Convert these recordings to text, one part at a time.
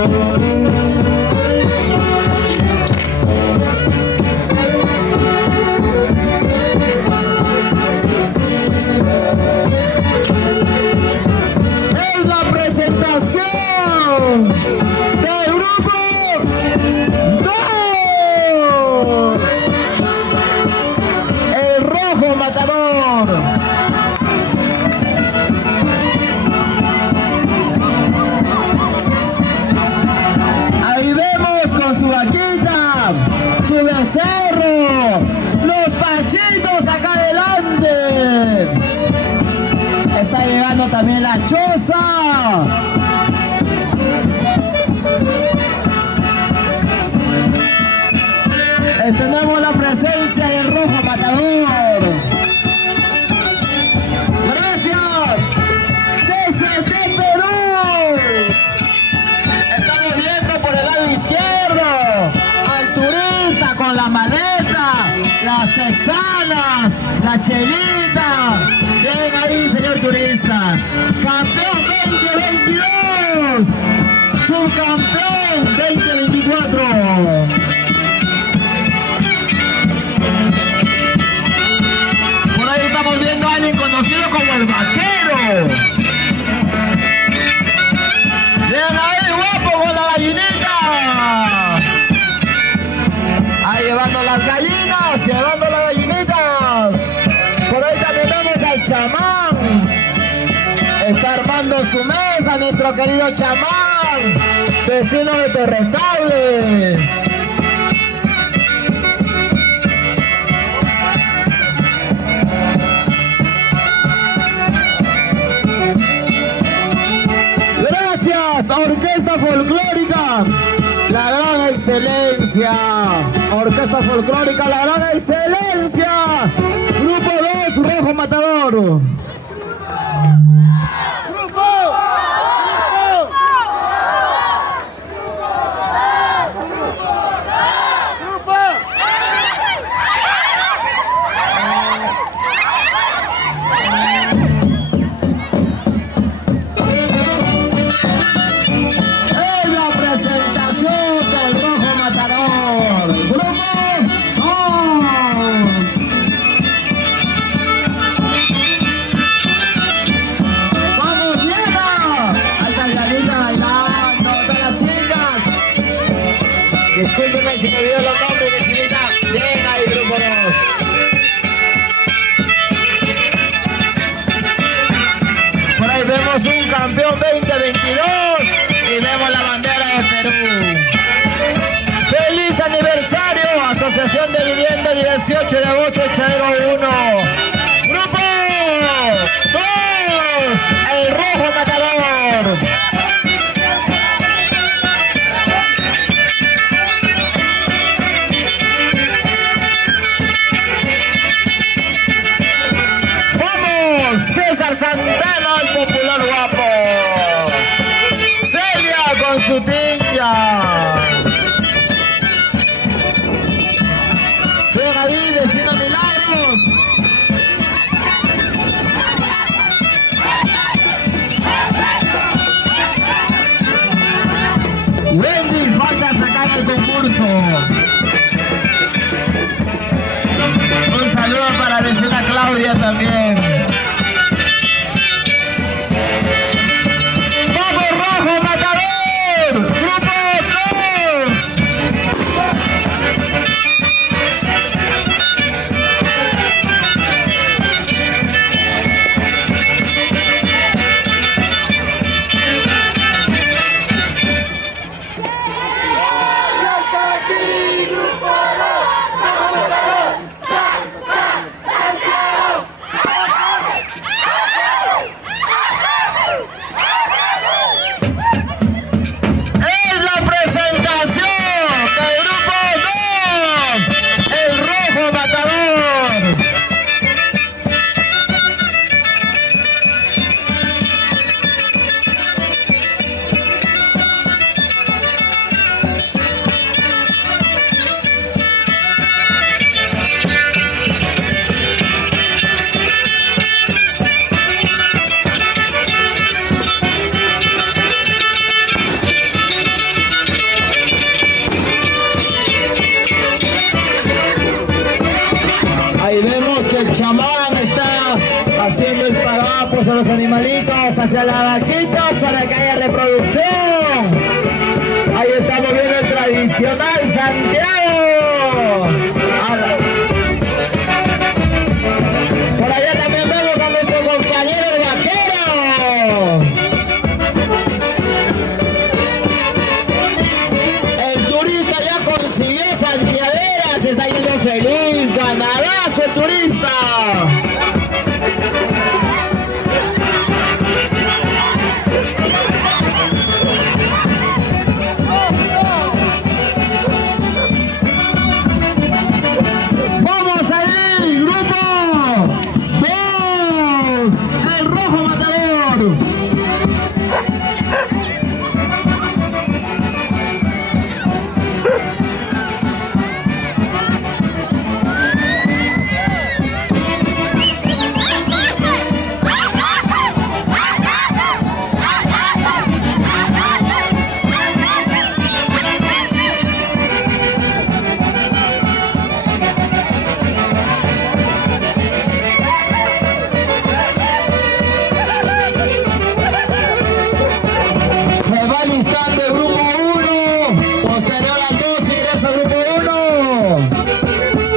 Es la presentación del grupo DOS, el Rojo Matador. Ahí vemos con su vaquita, su becerro, los pachitos acá adelante. Está llegando también la choza. Tenemos la presencia del Rojo Matador. Gracias. DCT Perú. Estamos viendo por el lado izquierdo al turista con la maleta, las texanas, la chelita. Bien ahí, señor turista. Campeón 2022. Subcampeón 2024. Estamos viendo a alguien conocido como el Vaquero. Bien ahí, guapo, con la gallinita. Ahí llevando las gallinas, llevando las gallinitas. Por ahí también vemos al chamán. Está armando su mesa nuestro querido chamán, vecino de Torretable. Orquesta Folclórica, la gran excelencia. Orquesta Folclórica, la gran excelencia. Grupo 2, Rojo Matador. Discúlpeme si me olvidó los nombres, vecinita. Bien ahí, grupo 2. Por ahí vemos un campeón 2022 y vemos la bandera de Perú. ¡Feliz aniversario! Asociación de Vivienda 18 de agosto, Echadero 1. Grupo 2, el Rojo Matador. César Santana, el popular guapo. Celia con su tinta. Ven ahí, vecino Milagros. Wendy, falta sacar el concurso. Un saludo para la vecina Claudia también. Vamos a los animalitos, hacia las vaquitas para que haya reproducción. Ahí estamos viendo el tradicional Santiago. Por allá también vemos a nuestro compañero el vaquero. El turista ya consiguió Santiadera, se está yendo feliz, ganadazo el turista.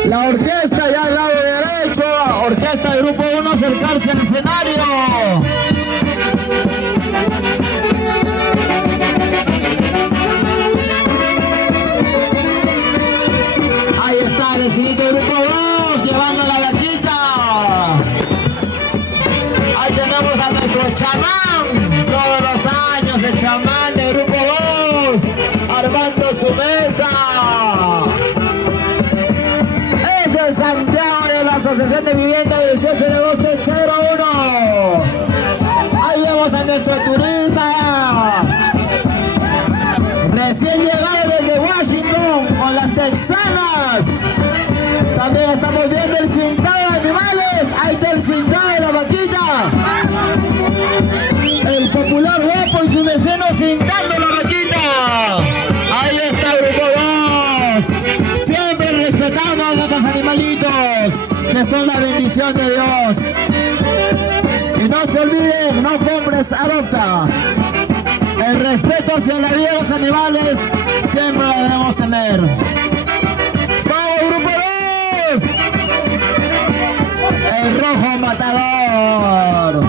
La orquesta ya al lado derecho, orquesta del grupo 1 acercarse al escenario. Ahí está el decidito del grupo 2 llevando la vaquita. Ahí tenemos a nuestro chamán, todos los años el chamán del grupo 2 armando su mesa. Santiago de la Asociación de Vivienda 18 de agosto, Chero 1. Ahí vemos a nuestro turista recién llegado desde Washington con las texanas. También estamos viendo el cintado de animales. Ahí está el cintado de la vaquita. El popular guapo y su vecino cintando la vaquita. Ahí está el grupo 2. Siempre respetando a nuestros animalitos, que son la bendición de Dios. Y no se olviden, no compres, adopta. El respeto hacia la vida de los animales siempre lo debemos tener. ¡Vamos, grupo 2! El rojo matador.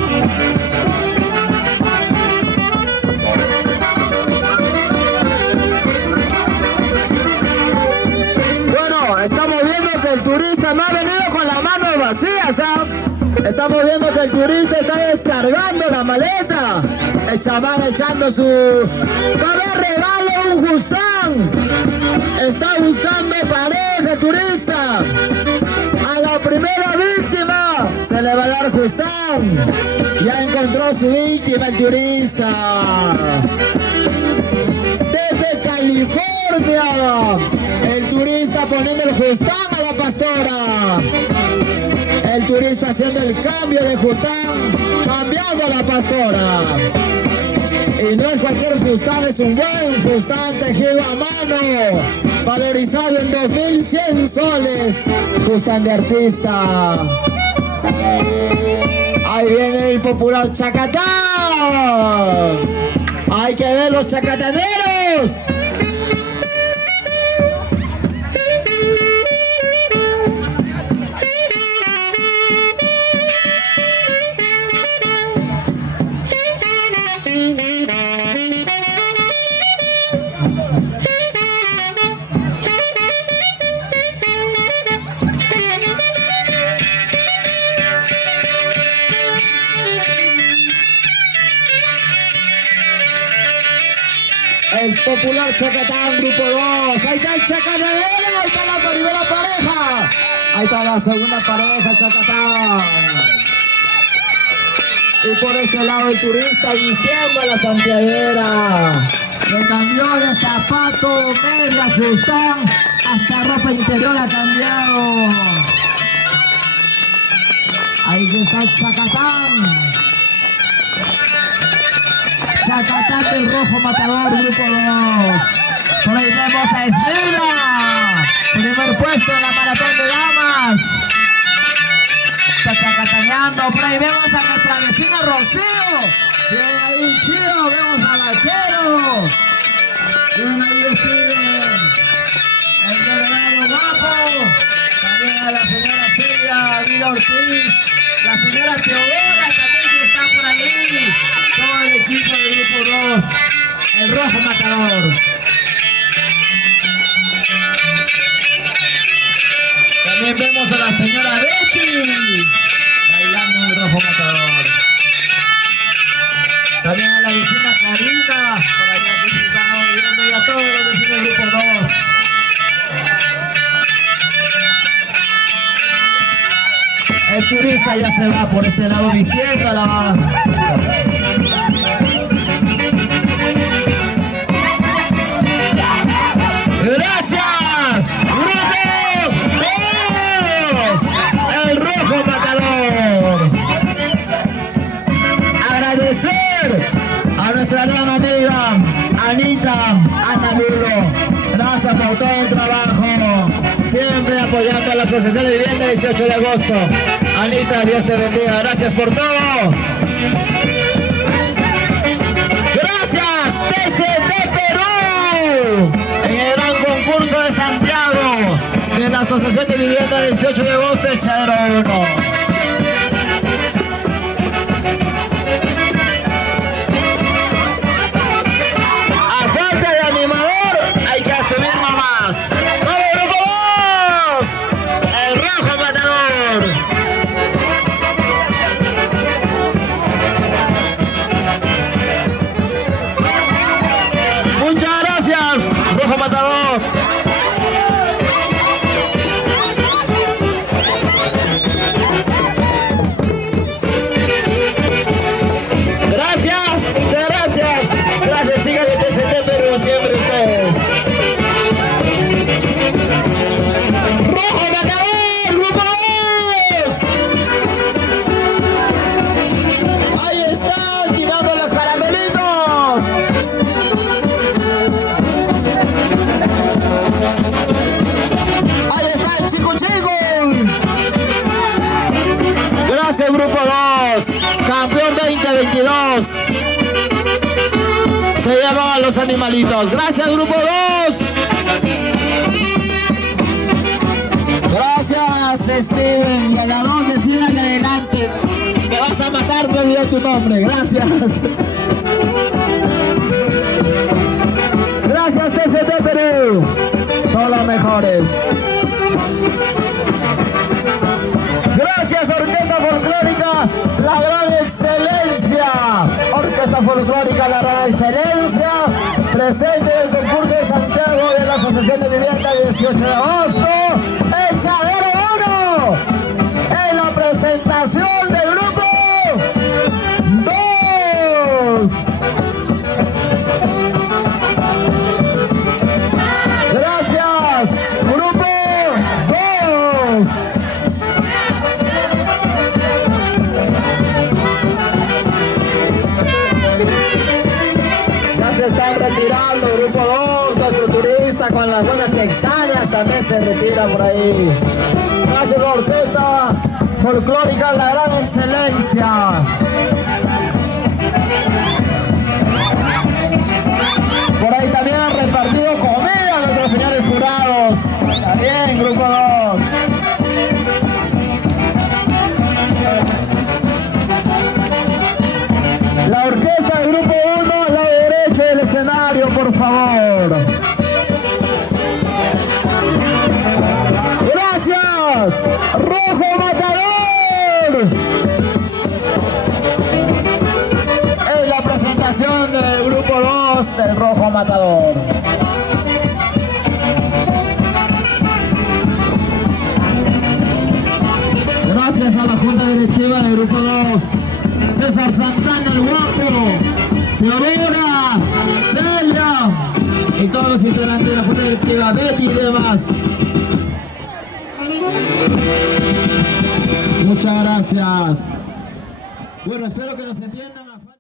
Estamos viendo que el turista no ha venido con las manos vacías, ¿eh? Estamos viendo que el turista está descargando la maleta. El chamán echando su... ¡Va a haber regalo, un Justán! Está buscando pareja el turista. A la primera víctima se le va a dar Justán. Ya encontró su víctima el turista. Desde California, el turista poniendo el Justán a la pastora. El turista haciendo el cambio de Justán, cambiando a la pastora. Y no es cualquier Justán, es un buen Justán tejido a mano, valorizado en 2.100 soles. Justán de artista. Ahí viene el popular chacatán. Hay que ver los chacataneros. El popular chacatán, grupo 2. Ahí está el chacatanero, ahí está la primera pareja. Ahí está la segunda pareja, chacatán. Y por este lado el turista vistiendo a la santiaguera. Le cambió de zapato, medias, Justán, hasta ropa interior ha cambiado. Ahí está el chacatán. Chacatán del rojo matador, grupo 2. Por ahí vemos a Esmila, primer puesto en la maratón de damas. Está chacataneando, por ahí vemos a nuestra vecina Rocío. Bien ahí chido, vemos a Vaquero. Bien ahí Steven. El delegado Guapo. También a la señora Celia Vila Ortiz. La señora Teodora también que está por ahí. Todo el equipo del grupo 2. El Rojo Matador. También vemos a la señora Betty bailando en el Rojo Matador. También a la vecina Karina, por allá que estamos viendo, y a todos los vecinos del grupo 2. El turista ya se va por este lado vistiéndola. ¡Gracias! ¡El Rojo Matador! Agradecer a nuestra gran amiga Anita Analulo. Gracias por todo el trabajo. Siempre apoyando a la Asociación de Vivienda 18 de agosto. Anita, Dios te bendiga. Gracias por todo. Gracias, TCD Perú. En el gran concurso de Santiago de la Asociación de Vivienda 18 de agosto, Echadero 1. Grupo 2, campeón 2022. Se llevan a los animalitos. Gracias, Grupo 2. Gracias, Steven. Y a la dos vecina de adelante. Me vas a matar, me olvidé tu nombre. Gracias. Gracias, TCT Perú. Son los mejores. Gracias, Orquesta Folclórica La Gran Excelencia. Orquesta Folclórica La Gran Excelencia, presente en el concurso de Santiago de la Asociación de Vivienda 18 de agosto. Echadero 1 en la presentación del grupo 2. Gracias, grupo 2. Están retirando, grupo 2, nuestro turista con las buenas texanas también se retira por ahí. Gracias a la Orquesta Folclórica La Gran Excelencia. Por ahí también han repartido comida a nuestros señores jurados. También, grupo 2. La orquesta del grupo 1 a la derecha del escenario, por favor. Gracias, Rojo Matador. En la presentación del grupo 2, el Rojo Matador. Gracias a la Junta Directiva del grupo 2. César Santana, el Guapo, Teodora, Celia y todos los integrantes de la Junta Directiva, Betty y demás. Muchas gracias. Bueno, espero que nos entiendan.